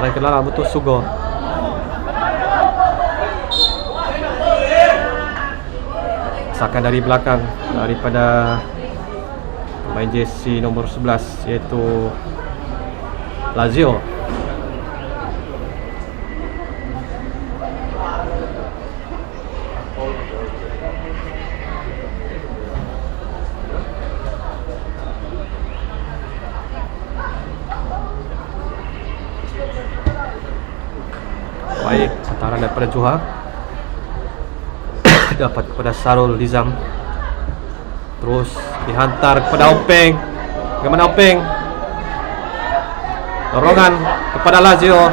Tarik ke dalam untuk Sugo. Sakan dari belakang daripada pemain jersey nomor 11 iaitu Lazio. Baik, hantaran daripada Juha dapat kepada Sarul Nizam. Terus dihantar kepada Openg. Bagaimana Openg? Dorongan kepada Lazio.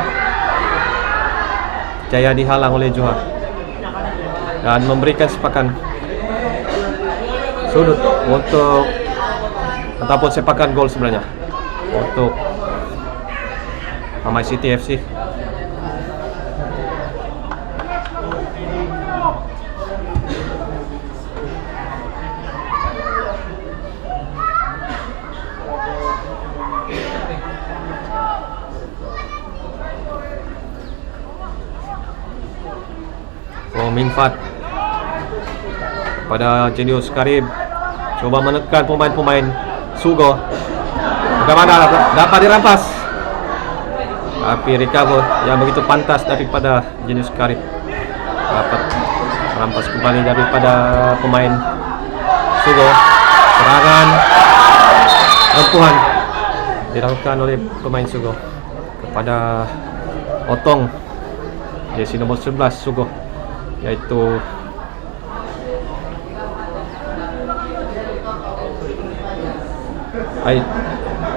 Jaya dihalang oleh Juha dan memberikan sepakan sudut untuk ataupun sepakan gol sebenarnya untuk Mamai City FC. Minfat pada Genius Karib coba menekan pemain-pemain Sugo. Bagaimana dapat dirampas, tapi recover yang begitu pantas daripada Genius Karib. Dapat merampas kembali daripada pemain Sugo. Serangan rempuhan dilakukan oleh pemain Sugo kepada Otong jersey nomor 11 Sugo, yaitu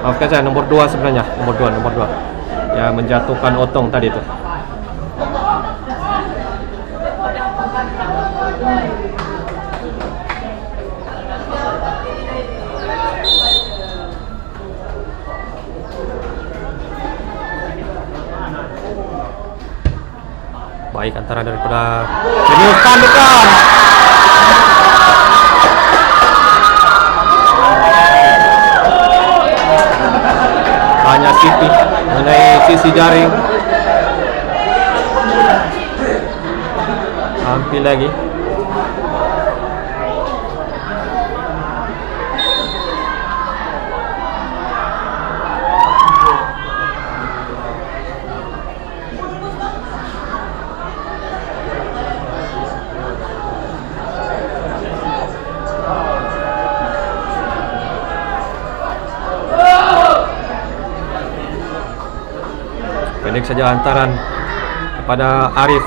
maafkan saya, nomor 2 sebenarnya, nomor 2 yang menjatuhkan Otong tadi itu. Baik, antara daripada Genius Pandekan. Hanya City mengenai sisi jaring. Hampir lagi. Pendek saja hantaran kepada Arif.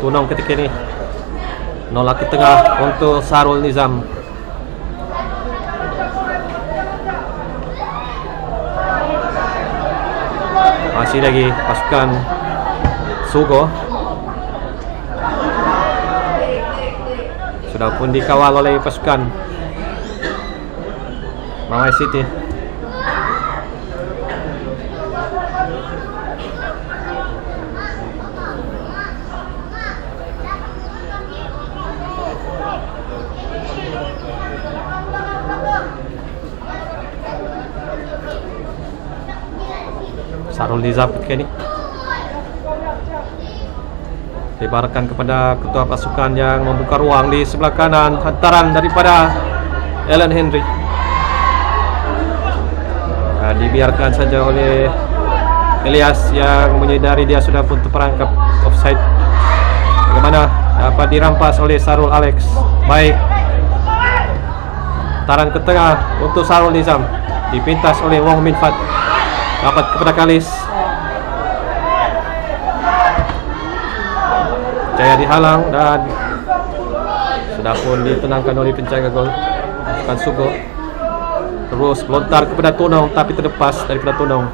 Tunong ketika ini nolak ke tengah untuk Sarul Nizam. Masih lagi pasukan Sugo. Sudah pun dikawal oleh pasukan Mamai City. Sarul Nizam ketika ini dibarkan kepada ketua pasukan yang membuka ruang di sebelah kanan. Hantaran daripada Alan Henry dibiarkan saja oleh Elias yang menyadari dia sudah pun terperangkap offside. Bagaimana dapat dirampas oleh Sarul Alex. Baik, hantaran ke tengah untuk Sarul Nizam, dipintas oleh Wong Minfat. Dapat kepada Kalis. Jaya dihalang dan sudah pun ditenangkan oleh penjaga gol pasukan Sugo. Terus melontar kepada Tunong tapi terlepas daripada Tunong.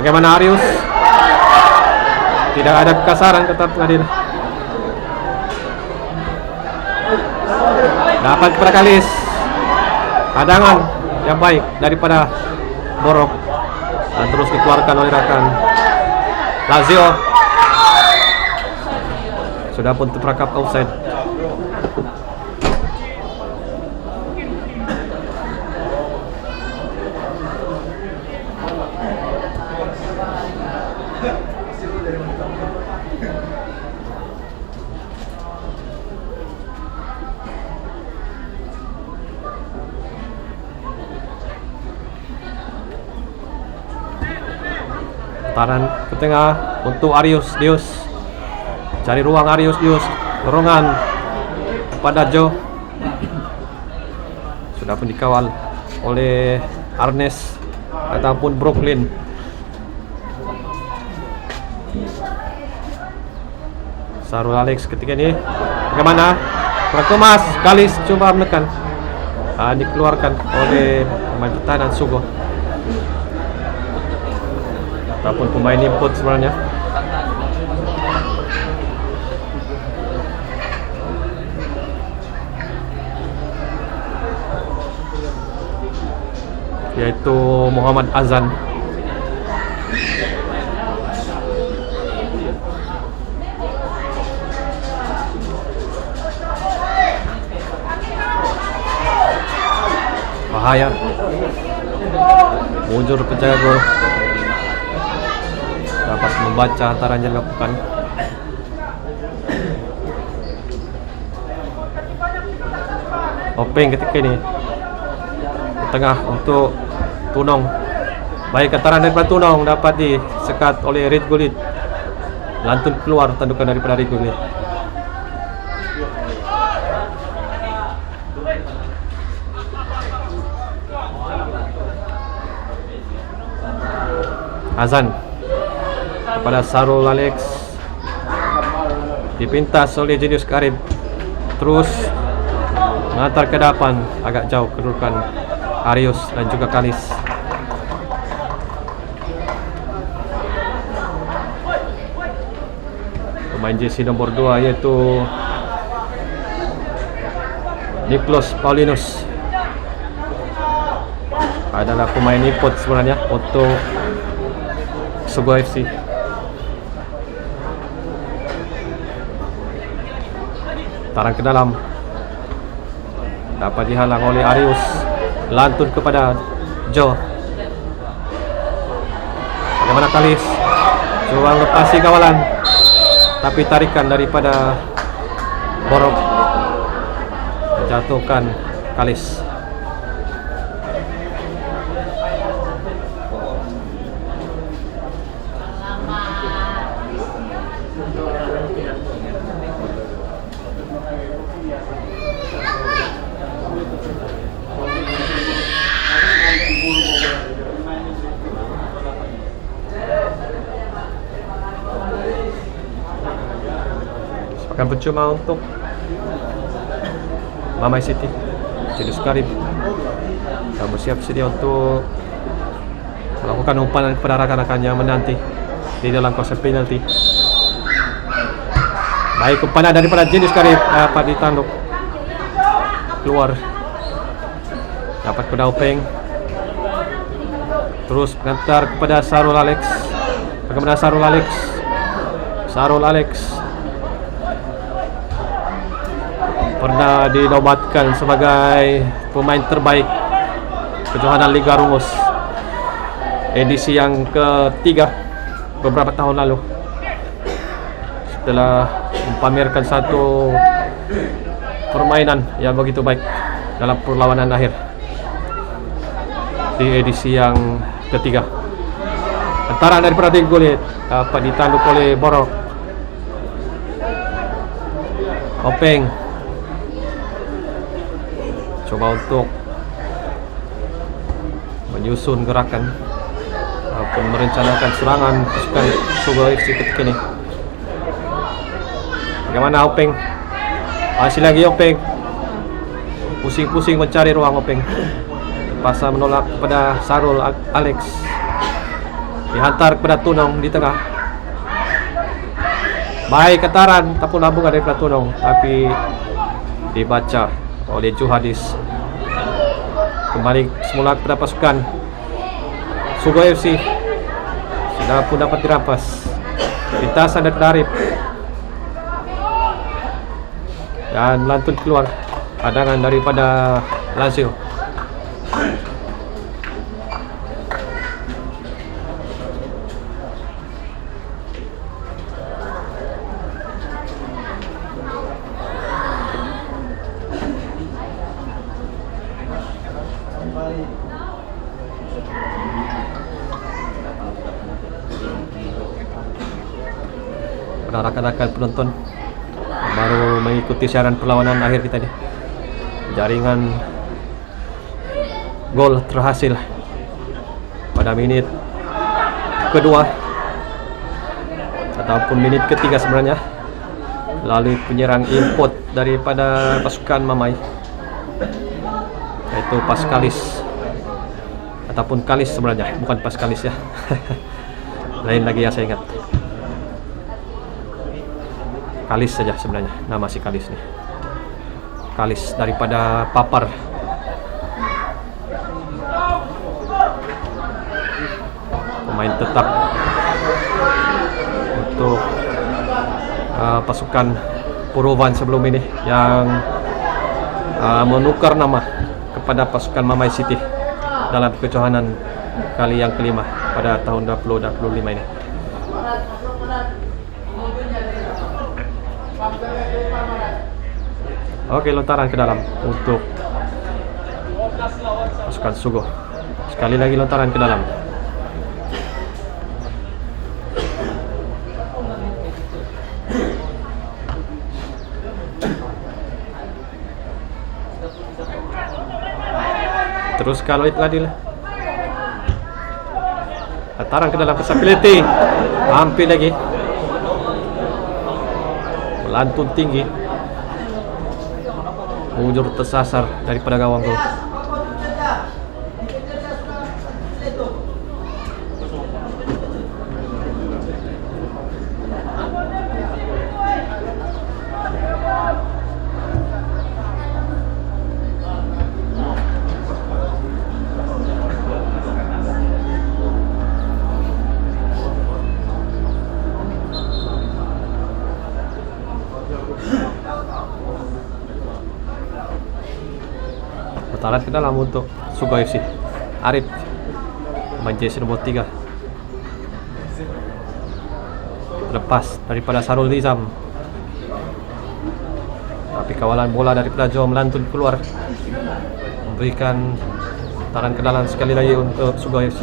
Bagaimana Arius? Tidak ada kekasaran kata pengadil. Dapat kepada Kalis. Hadangan yang baik daripada Borok dan terus dikeluarkan oleh rakan Lazio. Sudah pun terperangkap offside. Taran ke tengah untuk Arius Dius. Cari ruang Arius Dius. Dorongan kepada Joe. Sudah pun dikawal oleh Arnes ataupun Brooklyn. Sarul Alex ketika ini bagaimana? Kurang kemas. Kalis coba menekan. Dikeluarkan oleh pemain pertahanan Sugo ataupun pemain input sebenarnya. Yaitu Muhammad Azan. Bahaya. Mujur penjaga gol. Dapat membaca antara yang dilakukan. Openg ketika ini di tengah untuk Tunong. Baik antaran daripada Tunong dapat disekat oleh Red Gulit. Lantun keluar tandukan daripada Red Gulit. Azan kepada Sarul Alex, dipintas oleh Jenius Karim, terus mengantar ke depan agak jauh kedudukan Arius dan juga Kalis. Pemain jersey nomor 2 yaitu Niklos Paulinus adalah pemain import sebenarnya untuk Sugo FC. Tarang ke dalam, dapat dihalang oleh Arius. Lantun kepada Joe. Bagaimana Kalis? Coba lepasi kawalan, tapi tarikan daripada Borok menjatuhkan Kalis. Akan percuma untuk Mamai City. Jenius Karim dan bersiap sedia untuk melakukan umpan kepada rakan-rakannya menanti di dalam kawasan penalti. Baik, umpan daripada Jenius Karim dapat ditanduk keluar, dapat kepada Openg, terus mengantar kepada Sarul Alex. Bagaimana Sarul Alex? Sarul Alex pernah dinobatkan sebagai pemain terbaik kejohanan Liga Rumus edisi yang ketiga beberapa tahun lalu, setelah mempamerkan satu permainan yang begitu baik dalam perlawanan akhir di edisi yang ketiga. Antaran daripada Gulit dapat ditanduk oleh Borok. Openg coba untuk menyusun gerakan ataupun merencanakan serangan pasukan Sugo FC ketika ini. Bagaimana Openg? Masih lagi Openg, pusing-pusing mencari ruang Openg. Terpaksa menolak kepada Sarul Alex, dihantar kepada Tunong di tengah. Baik antaran ataupun lambungan daripada Tunong, tapi dibaca oleh Juhadis. Kembali semula kepada pasukan Sugo FC. Sudah pun dapat dirampas. Lintasan dari Arif dan melantun keluar hadangan daripada Lazio. pada rakan-rakan penonton baru mengikuti siaran perlawanan akhir kita nih. Jaringan gol terhasil pada menit kedua ataupun menit ketiga sebenarnya, melalui penyerang import daripada pasukan Mamai, yaitu Pascalis ataupun Kalis sebenarnya, bukan Pascalis ya. Lain lagi ya, saya ingat Kalis saja sebenarnya, nama si Kalis nih. Kalis daripada Papar. Pemain tetap untuk pasukan Purovan sebelum ini yang menukar nama kepada pasukan Mamai City dalam kejohanan kali yang kelima pada tahun 2025 ini. Oke, lontaran ke dalam untuk pasukan Sugo. Sekali lagi lontaran ke dalam. Terus kalau itu adil, lontaran ke dalam ke Sapiliti, hampir lagi melantun tinggi, mujur tersasar daripada gawang gol. Lontaran ke dalam untuk Sugo FC. Arif, pemain jersey nomor 3, lepas daripada Sarul Nizam, tapi kawalan bola daripada Jawa melantun keluar, memberikan lontaran ke dalam sekali lagi untuk Sugo FC.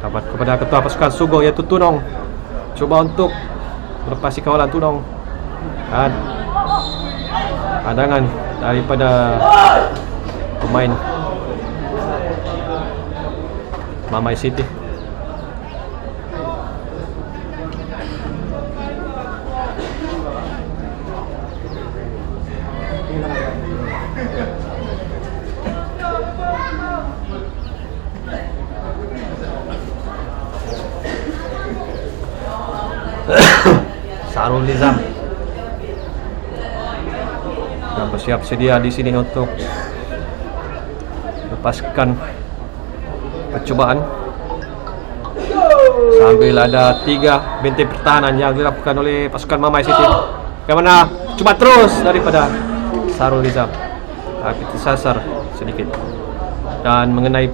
Dapat kepada ketua pasukan Sugo yaitu Tunong, coba untuk melepasi kawalan Tunong, dan pandangan daripada pemain Mamai City. Sarul Nizam sudah bersiap sedia di sini untuk lepaskan percobaan, sambil ada 3 benteng pertahanan yang dilakukan oleh pasukan Mamai City. Bagaimana coba terus daripada Sarul Nizam, tapi tersasar sedikit dan mengenai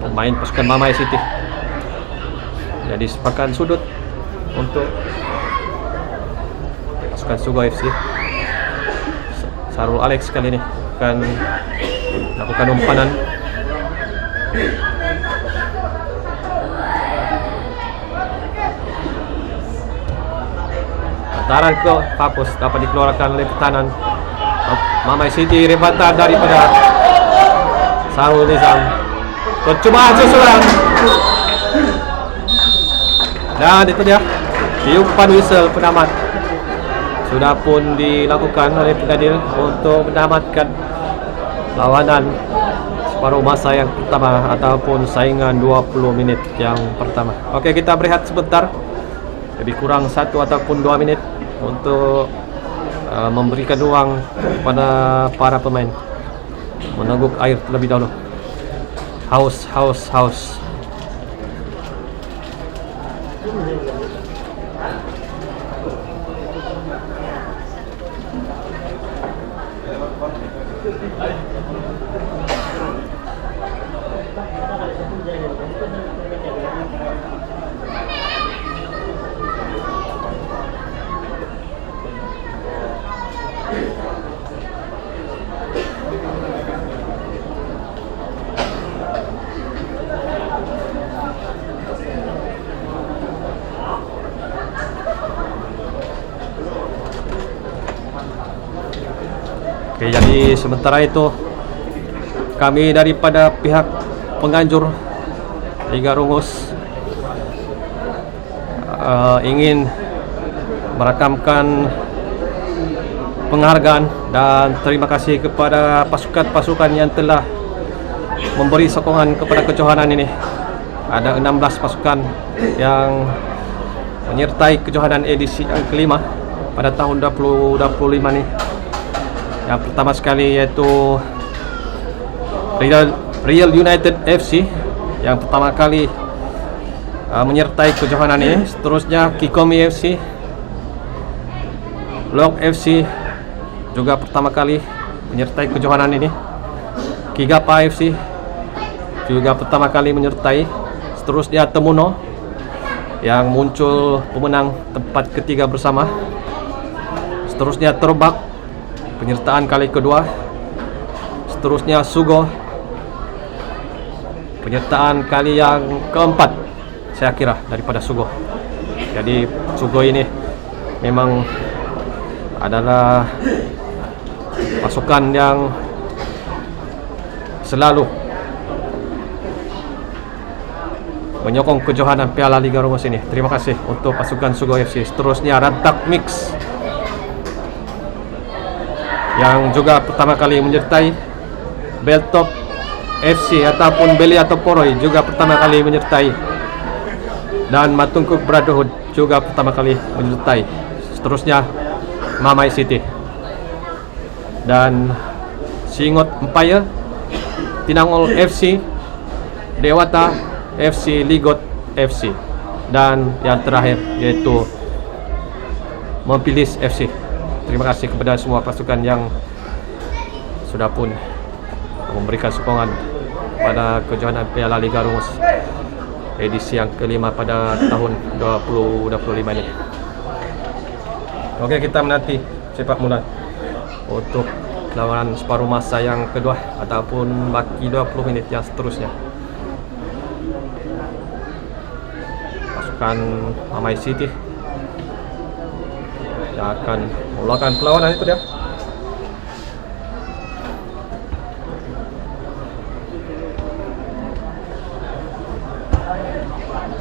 pemain pasukan Mamai City. Jadi sepakan sudut untuk pasukan Sugo FC. Sarul Alex kali ini akan melakukan umpanan. Lontaran ke Papus dapat dikeluarkan oleh pertahanan Mamai City. Rebatan daripada Sarul Nizam, percobaan susulan, dan itu dia tiupan whistle penamat sudah pun dilakukan oleh pengadil untuk menamatkan lawanan separuh masa yang pertama ataupun saingan 20 menit yang pertama. Oke, kita berehat sebentar, lebih kurang 1 ataupun 2 menit untuk memberikan ruang kepada para pemain meneguk air terlebih dahulu. Haus. Oke, jadi sementara itu kami daripada pihak penganjur Liga Rungus ingin merakamkan penghargaan dan terima kasih kepada pasukan-pasukan yang telah memberi sokongan kepada kejohanan ini. Ada 16 pasukan yang menyertai kejohanan edisi yang kelima pada tahun 2025 ini. Yang pertama sekali yaitu Real United FC yang pertama kali menyertai kejohanan ini. Seterusnya Kikomi FC, Lok FC juga pertama kali menyertai kejohanan ini. Kigapa FC juga pertama kali menyertai. Seterusnya Temuno yang muncul pemenang tempat ketiga bersama. Seterusnya Terbak, penyertaan kali kedua. Seterusnya Sugo, penyertaan kali yang keempat saya kira daripada Sugo. Jadi Sugo ini memang adalah pasukan yang selalu menyokong kejohanan Piala Liga Rungus ini. Terima kasih untuk pasukan Sugo FC. Seterusnya Rantak Mix yang juga pertama kali menyertai. Beltop FC ataupun Belia Toporoi juga pertama kali menyertai. Dan Matungkuk Brotherhood juga pertama kali menyertai. Seterusnya Mamai City dan Singot Empire, Tinangol FC, Dewata FC, Ligot FC, dan yang terakhir yaitu Mempilis FC. Terima kasih kepada semua pasukan yang sudah pun memberikan sokongan pada kejohanan Piala Liga Rungus edisi yang kelima pada tahun 2025 ini. Oke, kita menanti sepak bola untuk lawan separuh masa yang kedua ataupun baki 20 menit yang seterusnya. Pasukan Mamai City yang akan melakukan perlawanan itu dia.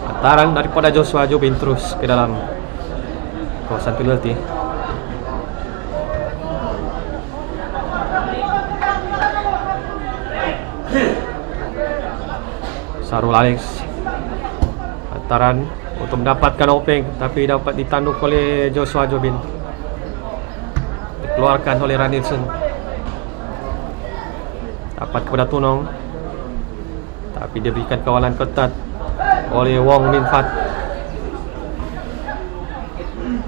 Antaran daripada Joshua Jobin terus ke dalam kawasan penalti. Sarul Alex, antaran untuk mendapatkan opening tapi dapat ditanduk oleh Joshua Jobin. Dikeluarkan oleh Ranilson. Dapat kepada Tunong, tapi diberikan kawalan ketat oleh Wong Min Fat.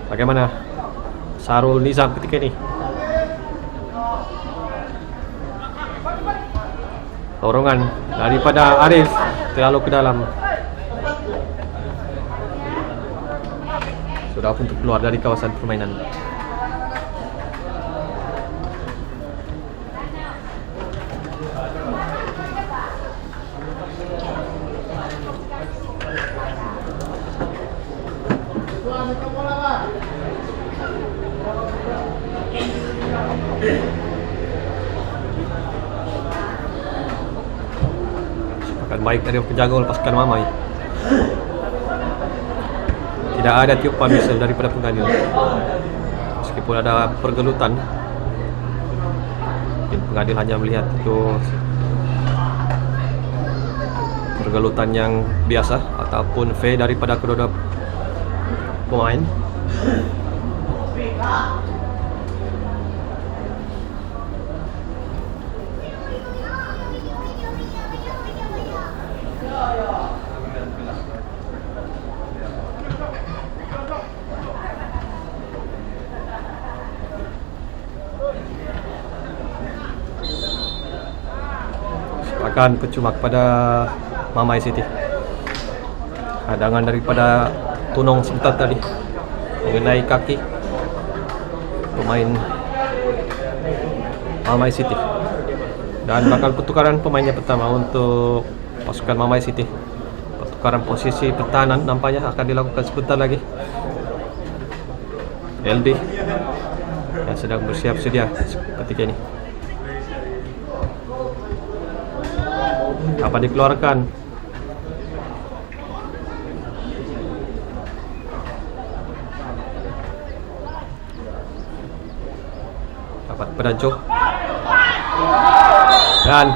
Bagaimana Sarul Nizam ketika ini? Dorongan daripada Arif terlalu ke dalam. Sudah untuk keluar dari kawasan permainan. Akan baik dari penjaga lepaskan Mamai. Tidak ada tiupan whistle daripada pengganti. Meskipun ada pergelutan, pengadil hanya melihat itu pergelutan yang biasa ataupun V daripada kedua pemain. Akan percuma kepada Mamai City. Hadangan daripada Tunong sebentar tadi mengenai kaki pemain Mamai City. Dan bakal pertukaran pemainnya pertama untuk pasukan Mamai City. Pertukaran posisi pertahanan nampaknya akan dilakukan sebentar lagi. LB yang sedang bersiap sedia ketika ini. dapat dikeluarkan. Dapat Pedajo dan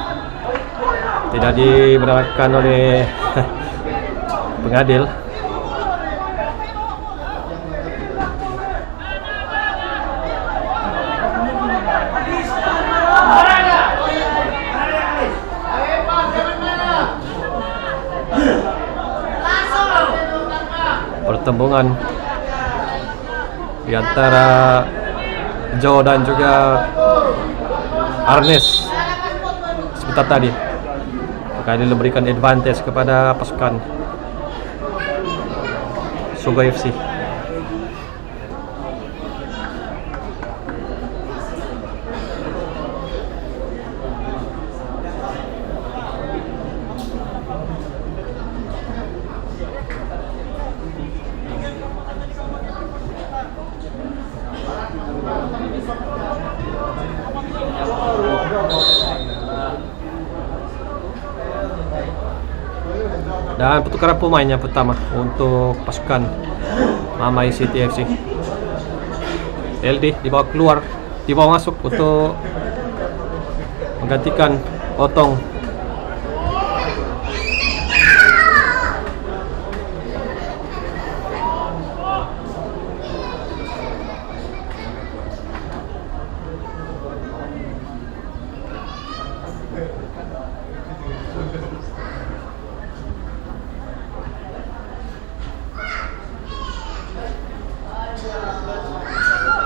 tidak dibenarkan oleh pengadil. Pertembungan di antara Joe dan juga Arnes sebentar tadi, maka ini memberikan advantage kepada pasukan Sogo FC. Dan pertukaran pemainnya pertama untuk pasukan Mamai City FC. LD dibawa keluar, dibawa masuk untuk menggantikan Otong.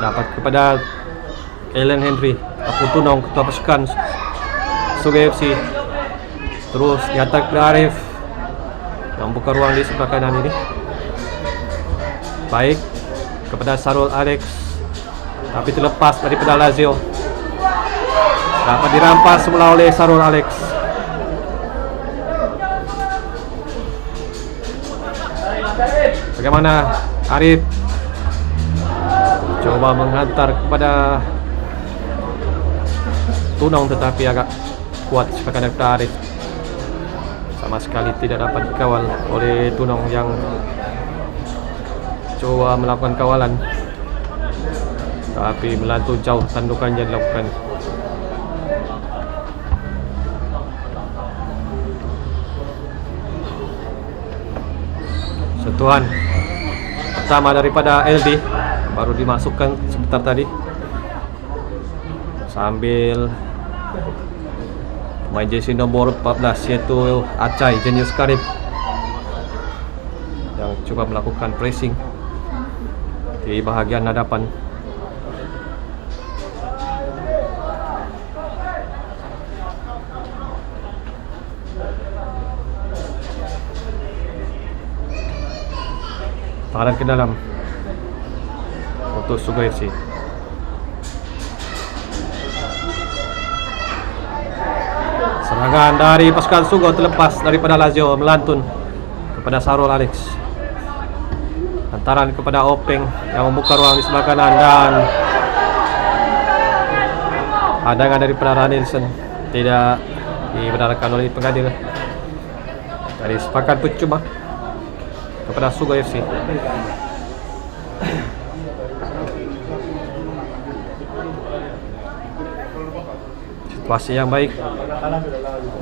Dapat kepada Ellen Henry, Apu Tunong, ketua pasukan Sogo FC. Terus diantar ke Arif yang buka ruang di sebelah kanan ini. Baik kepada Sarul Alex, tapi terlepas daripada Lazio. Dapat dirampas semula oleh Sarul Alex. Bagaimana Arif coba menghantar kepada Tunong, tetapi agak kuat sepakan daripada Arif. Sama sekali tidak dapat dikawal oleh Tunong yang coba melakukan kawalan, tapi melantun jauh tandukan yang dilakukan. Sentuhan pertama daripada LD baru dimasukkan sebentar tadi, sambil pemain jersey nomor 14 yaitu Acai Genius Karib yang coba melakukan pressing di bahagian hadapan. Tahan ke dalam untuk Sogo FC. Serangan dari pasukan Sogo terlepas daripada Lazio, melantun kepada Sarul Alex. Hantaran kepada Openg yang membuka ruang di sebelah kanan, dan hadangan daripada Ranilson tidak dibenarkan oleh pengadil. Dari sepakan percuma kepada Sogo FC. Situasi yang baik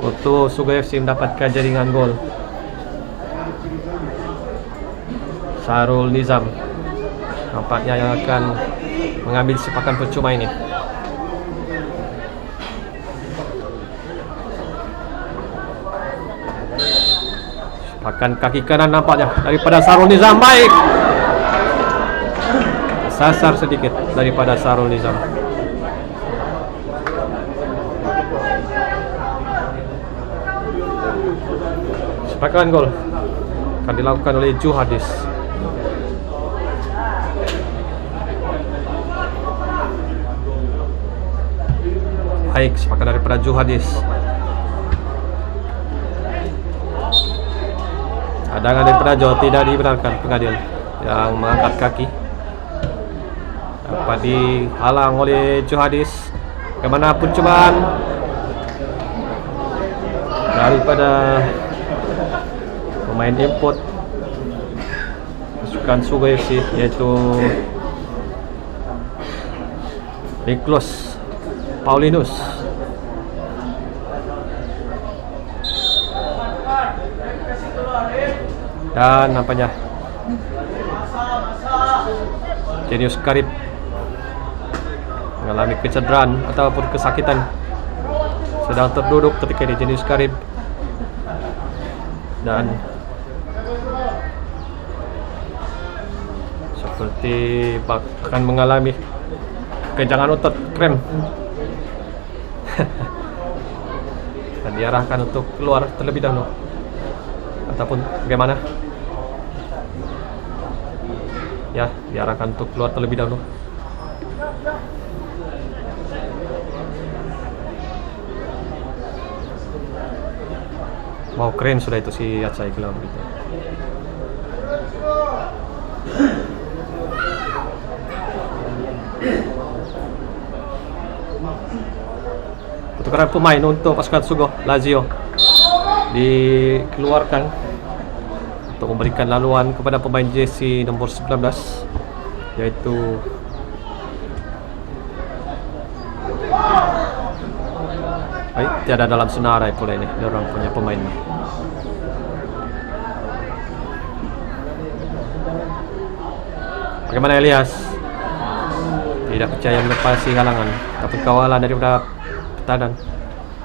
untuk Sogo FC mendapatkan jaringan gol. Sarul Nizam nampaknya yang akan mengambil sepakan percuma ini. Sepakan kaki kanan nampaknya daripada Sarul Nizam, baik. Sasar sedikit daripada Sarul Nizam. Sepakan gol akan dilakukan oleh Juhadis. Baik, sepakan daripada Juhadis. Hadangan daripada Jo tidak dibenarkan pengadil yang mengangkat kaki. Dapat dihalang oleh Juhadis. Kemanapun cobaan, daripada pemain import pasukan Sugo FC, yaitu Nicholas Paulinus. Dan nampaknya Jenius Karib mengalami kecederaan ataupun kesakitan, sedang terduduk ketika ini Jenius Karib, dan seperti akan mengalami kekenjangan otot, krem dan diarahkan untuk keluar terlebih dahulu ataupun bagaimana ya, diarahkan untuk keluar terlebih dahulu. Wow, keren sudah itu si Acai kalau begitu. Pertukaran pemain untuk pasukan Sugo Lazio dikeluarkan untuk memberikan laluan kepada pemain jersey nomor 19, yaitu tiada dalam senarai pula ini orang punya pemain. Bagaimana Elias? Tidak percaya melepasi halangan, tapi kawalan daripada pertahanan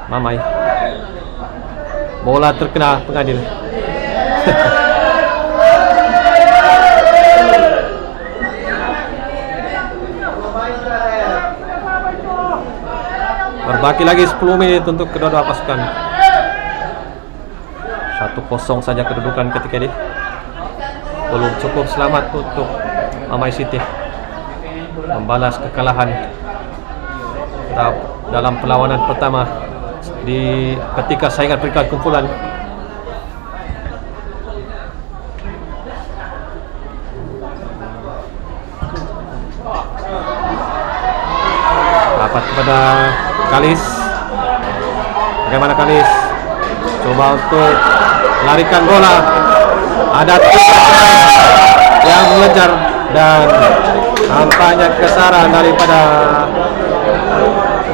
Mamai. Bola terkena pengadil. Berbaki lagi 10 menit untuk kedua-dua pasukan. 1-0 saja kedudukan ketika ini. Belum cukup selamat untuk Mamai City membalas kekalahan dalam perlawanan pertama ketika saingan peringkat kumpulan. Dapat kepada Kalis. Bagaimana Kalis? Coba untuk larikan bola. Ada yang mengejar dan nampaknya kesalahan daripada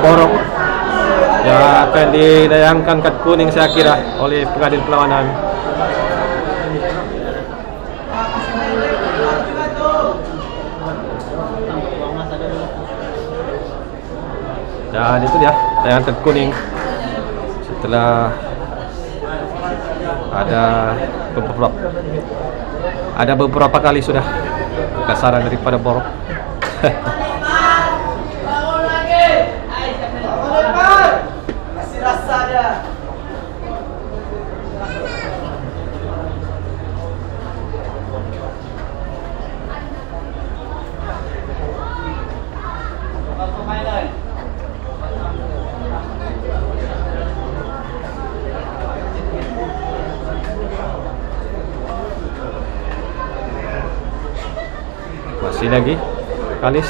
Borok yang akan didayangkan kad kuning saya kira oleh pengadil perlawanan. Dan itu dia tayangan kad kuning setelah ada beberapa kali sudah kesalahan daripada Borok. Masih lagi Kalis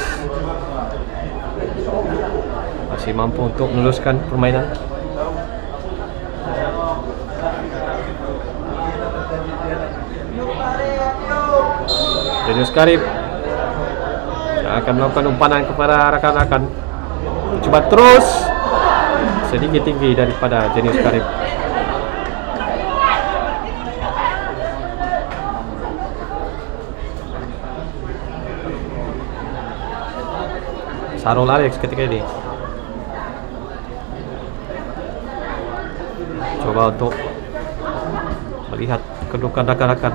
masih mampu untuk meneruskan permainan. Jenius Karib yang akan melakukan umpanan kepada rakan-rakan. Coba terus sedikit tinggi daripada Jenius Karib. Sarul Alex ketika ini coba untuk melihat kedudukan rakan-rakan,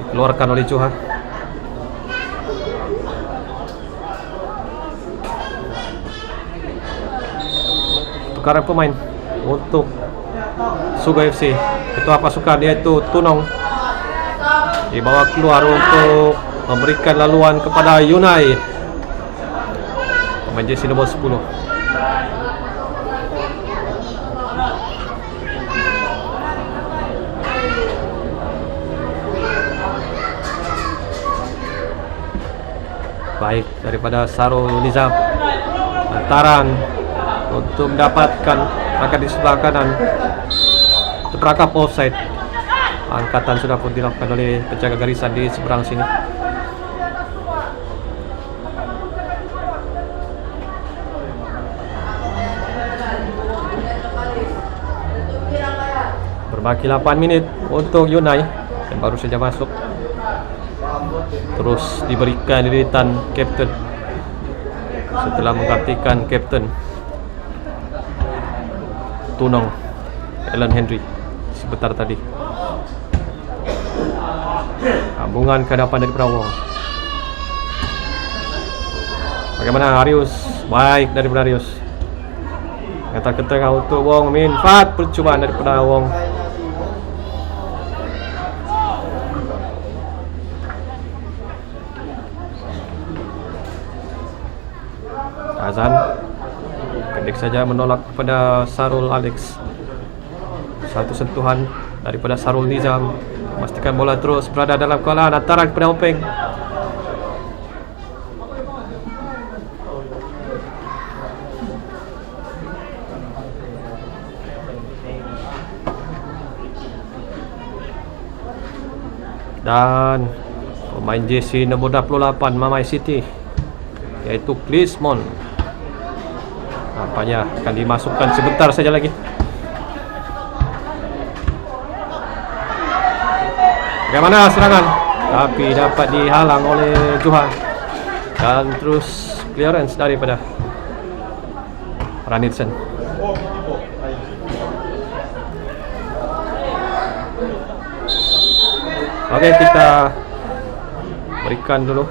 dikeluarkan oleh Johan. Tukaran pemain untuk Sugo FC, ketua pasukan yaitu Tunong dibawa keluar untuk memberikan laluan kepada Yunai, pemain jersey nomor 10. Baik daripada Sarul Nizam, lantaran untuk mendapatkan akan di sebelah kanan terperangkap offside. Angkatan sudah pun dilakukan oleh penjaga garisan di seberang sini. Berbaki 8 minit untuk Yunai yang baru saja masuk. Terus diberikan lilitan kapten setelah menggantikan kapten Tunong Alan Henry sebentar tadi. Sambungan ke hadapan dari Wong. Bagaimana Arius? Baik daripada Arius. Hantar ke tengah untuk Wong. Minfat percubaan daripada Wong. Azan pendek saja menolak kepada Sarul Alex. Satu sentuhan daripada Sarul Nizam memastikan bola terus berada dalam kawalan. Hantaran kepada Openg. Dan pemain JC nombor 28 Mamai City yaitu Klinsmann nampaknya akan dimasukkan sebentar saja lagi. Bagaimana serangan? Tapi dapat dihalang oleh Johan. Dan terus clearance daripada Ranitsen. Oke, kita berikan dulu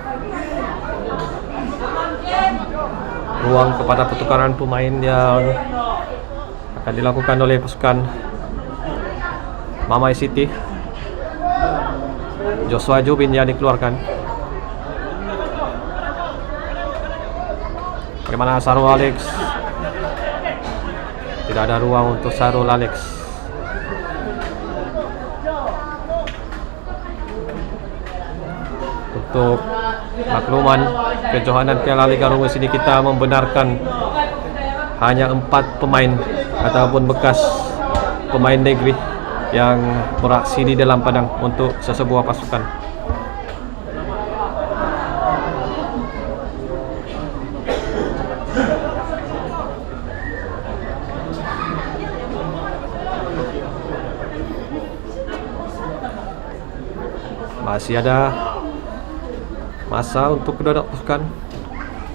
ruang kepada pertukaran pemain yang akan dilakukan oleh pasukan Mamai City. Joshua Jobin yang dikeluarkan. Bagaimana Sarul Alex? Tidak ada ruang untuk Sarul Alex. Untuk makluman kejohanan Piala Liga Rumus ini kita membenarkan hanya 4 pemain ataupun bekas pemain negeri yang beraksi di dalam padang untuk sesebuah pasukan. Masih ada masa untuk kedua pasukan.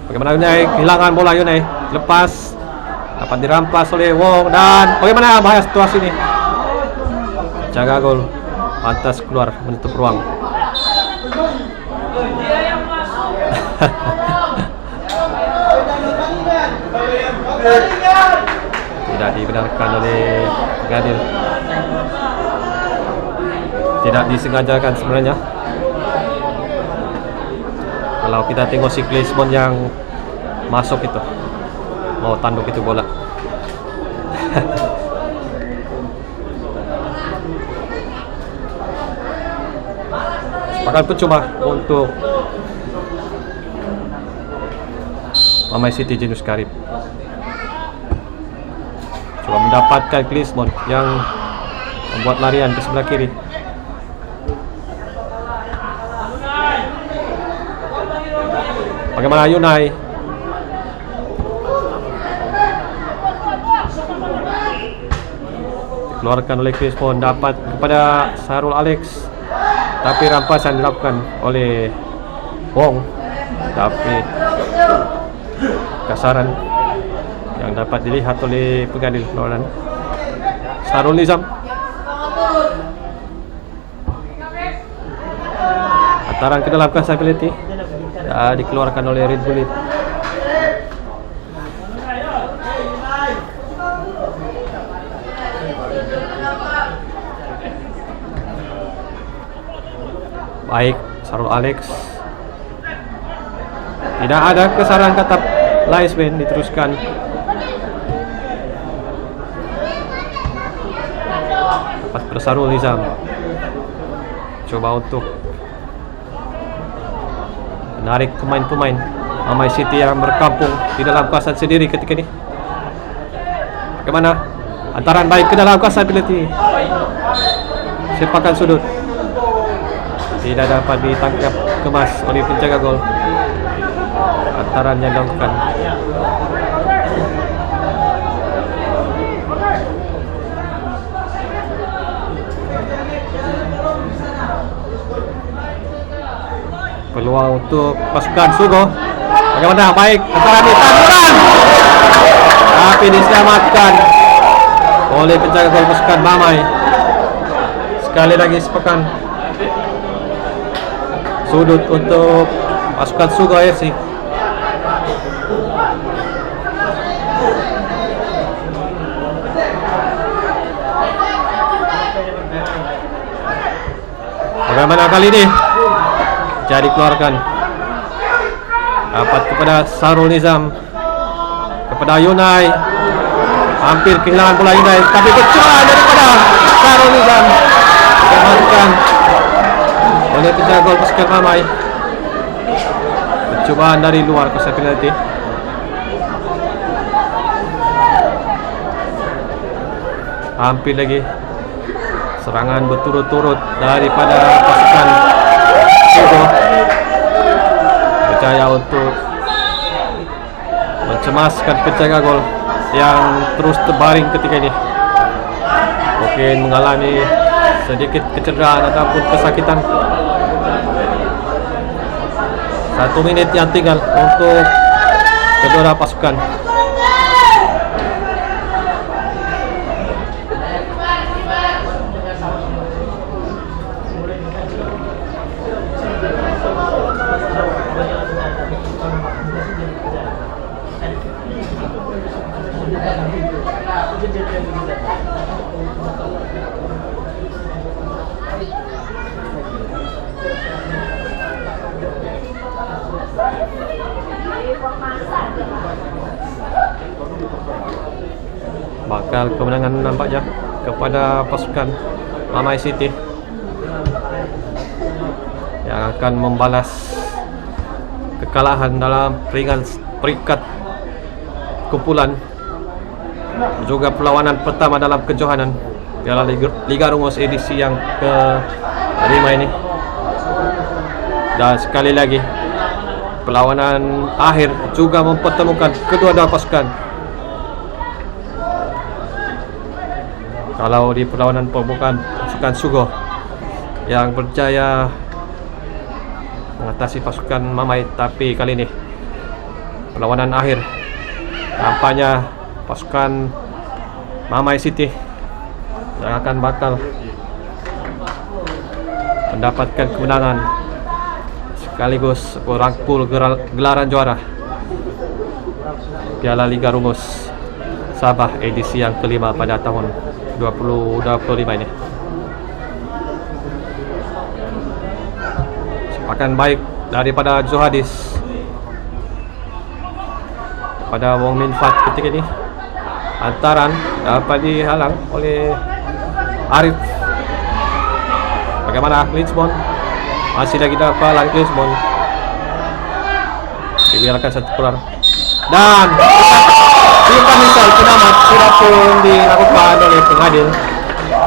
Bagaimana Yunai? Kehilangan bola Yunai. Lepas. Dapat dirampas oleh Wong. Dan bagaimana bahaya situasi ini? Jaga gol. Pantas keluar menutup ruang. Tidak dibenarkan oleh Gadil. Tidak disengajakan sebenarnya. Kalau kita tengok si Klinsmann yang masuk itu, mau tanduk itu bola. Sepakan percuma untuk Mamai City Jinus Karib. Coba mendapatkan Klinsmann yang membuat larian ke sebelah kiri. Bagaimana Yunai? Dikeluarkan oleh Klinsmann, dapat kepada Sarul Alex. Tapi rampasan dilakukan oleh Wong. Tapi kasaran yang dapat dilihat oleh Pegadil lawan Sarul Nizam. Hantaran ke dalam Kasability. Dikeluarkan oleh Red Bullet. Baik, Sarul Alex. Tidak ada kesalahan kata linesman, diteruskan. Dapat pada Sarul Nizam. Coba untuk menarik pemain-pemain Mamai City yang berkampung di dalam kawasan sendiri ketika ini. Bagaimana? Antaran baik ke dalam kuasa penalti. Sepakan sudut. Tidak dapat ditangkap kemas oleh penjaga gol. Antaran yang dilakukan. Peluang untuk pasukan Sugo. Bagaimana? Baik, antaran di tanduran. Tapi diselamatkan oleh penjaga gol pasukan Mamai. Sekali lagi sepakan sudut untuk pasukan Sugo FC. Bagaimana kali ini? Jadi keluarkan. Dapat kepada Sarul Nizam, kepada Yunai. Hampir kehilangan bola Yunai, tapi kecelakaan daripada Sarul Nizam. Diamankan oleh penjaga gol pasukan Mamai. Percubaan dari luar kotak penalti. Hampir lagi serangan berturut-turut daripada pasukan Sugo. Berjaya untuk mencemaskan penjaga gol yang terus terbaring ketika ini. Mungkin mengalami sedikit kecederaan ataupun kesakitan. 1 menit yang tinggal untuk kedua pasukan. Bakal kemenangan nampaknya kepada pasukan Mamai City yang akan membalas kekalahan dalam peringkat kumpulan, juga perlawanan pertama dalam kejohanan Piala Liga Rumus edisi yang ke-5 ini. Dan sekali lagi perlawanan akhir juga mempertemukan kedua-dua pasukan. Kalau di perlawanan pembukaan pasukan Sugo yang berjaya mengatasi pasukan Mamai, tapi kali ini perlawanan akhir nampaknya pasukan Mamai City yang akan bakal mendapatkan kemenangan sekaligus merangkul gelaran juara Piala Liga Rumus Sabah edisi yang ke-5 pada tahun 2025 ini. Sepakan baik daripada Johadis pada Wong Min Fat ketika ini. Antaran dapat dihalang oleh Arif. Bagaimana Klinsmann? Masih lagi dapat Klinsmann. Dibiarkan satu keluar. Dan Simpan misal penamat sudah pun dilakukan oleh pengadil.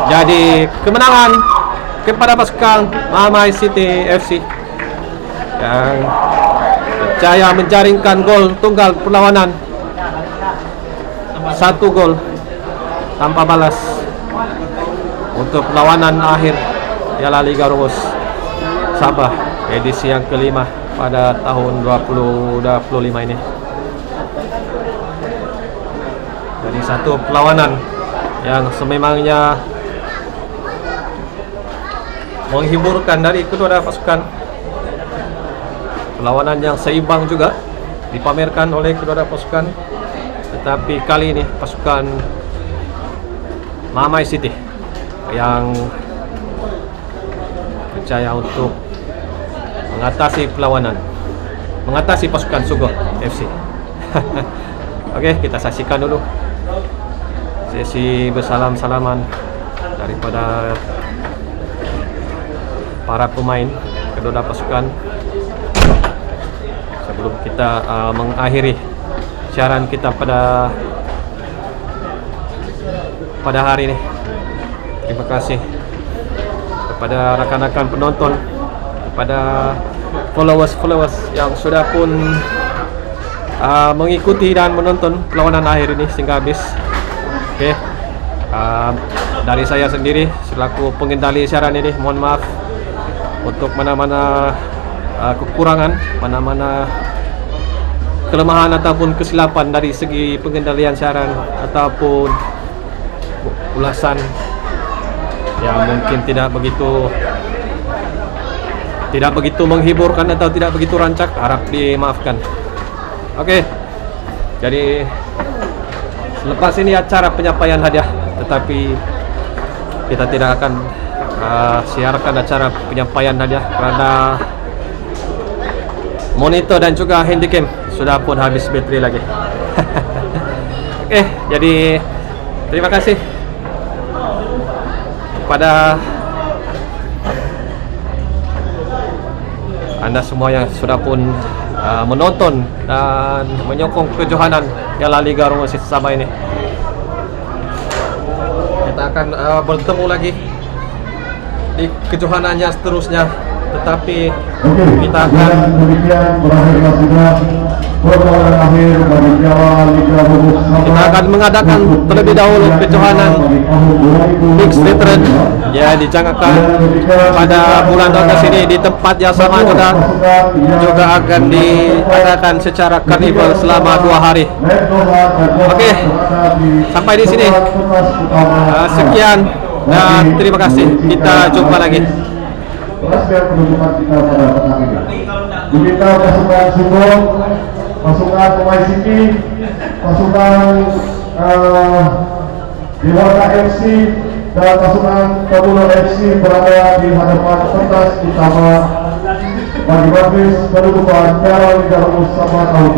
Jadi kemenangan kepada pasukan Mamai City FC yang berjaya menjaringkan gol tunggal perlawanan, 1 gol tanpa balas untuk perlawanan akhir Piala Liga Rumus Sabah edisi yang ke-5 pada tahun 2025 ini. Dari satu perlawanan yang sememangnya menghiburkan dari kedua pasukan, perlawanan yang seimbang juga dipamerkan oleh kedua pasukan, tetapi kali ini pasukan Mamai City yang berjaya untuk mengatasi perlawanan, mengatasi pasukan Sugo FC. Oke, kita saksikan dulu sesi bersalam-salaman daripada para pemain kedua pasukan sebelum kita mengakhiri siaran kita pada pada hari ini. Terima kasih kepada rakan-rakan penonton, kepada followers yang sudah pun mengikuti dan menonton perlawanan akhir ini sehingga habis. Oke, dari saya sendiri selaku pengendali siaran ini, mohon maaf untuk mana-mana kekurangan, mana-mana kelemahan ataupun kesilapan dari segi pengendalian siaran ataupun ulasan yang mungkin tidak begitu menghiburkan atau tidak begitu rancak, harap dimaafkan. Oke, jadi selepas ini acara penyampaian hadiah, tetapi kita tidak akan siarkan acara penyampaian hadiah karena monitor dan juga handycam sudah pun habis bateri lagi. Oke, jadi terima kasih kepada Anda semua yang sudah pun menonton dan menyokong kejohanan Piala Liga Rumus Sabah ini. Kita akan bertemu lagi di kejohanannya seterusnya, tetapi kita akan mengadakan terlebih dahulu kejohanan Mixed Veteran ya dijangkakan pada bulan August ini di tempat yang sama juga akan diadakan secara karnival selama 2 hari. Oke, sampai di sini. Sekian dan terima kasih. Kita jumpa lagi. Penunjukan kita pada petang ini. Diminta pasukan Sugong, pasukan Pemain City, pasukan Dewata FC dan pasukan Tabulo FC berada di hadapan pentas utama bagi Babis penutupan Piala Liga Rumus Sabah tahun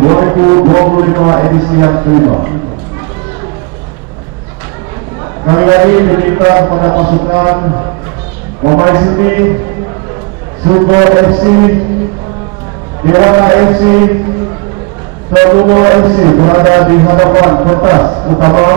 2025 edisi yang kelima. Kali ini diminta kepada pasukan Pemain City, Sugo FC, Dewata FC, Tabulo FC berada di hadapan pentas utama